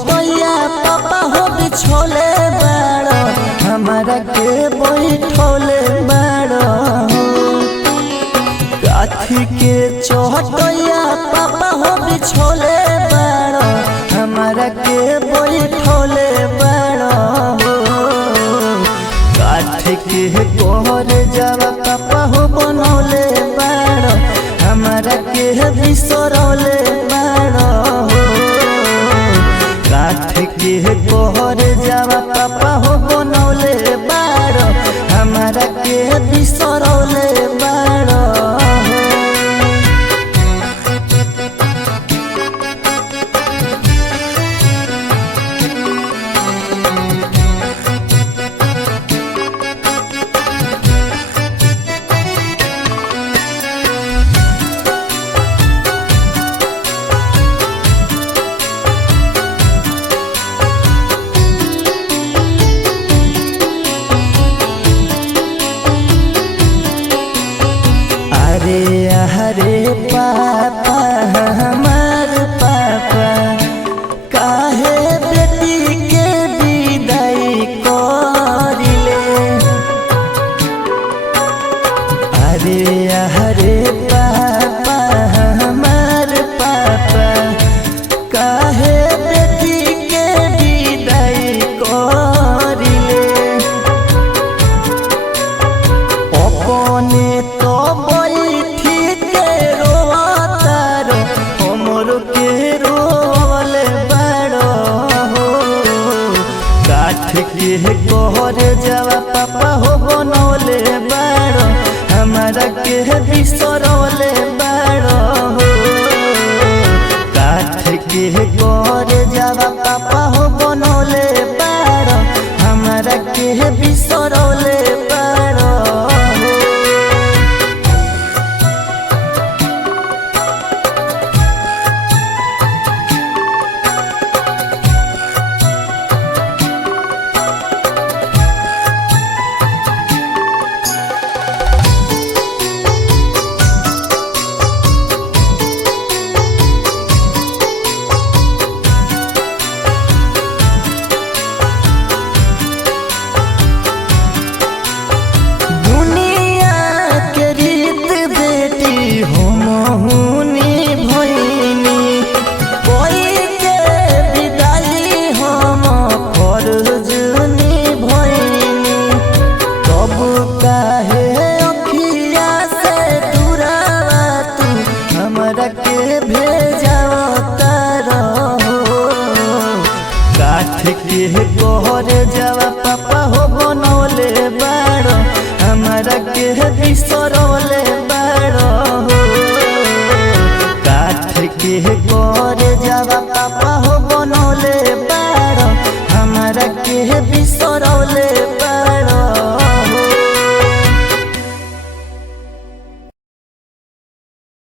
चौहटैया पापा हो बिछोले बाड़ो हमारा के बैठोले बाड़ो। काठी के चौहटैया पापा हो बिछोले बाड़ो हमारा के बैठोले बाड़ो। काठी के कोहर जावा पापा हो बनौले बाड़ो हमारा के बिसरौले बाड़ो। काठ के कोहर जावा पापा हो बनौले बाड़ो हमारा के बिसरौले बाड़ो। अरे पापा हमार पापा काहे बेटी के विदाई करिले। अरे पापा हमार पापा काहे बेटी के विदाई करिले। अपने तो के कोहर जावा पापा हो बनौले बाड़ो हमारा के बिसरौले बाड़ो। काठ के कोहर जावा पापा हो बनौले बाड़ो हमारा के बिसरौले बाड़ो। काठ के कोहर जावा पापा हो बनौले बाड़ो हमारा के बिसरौले बाड़ो। काठ के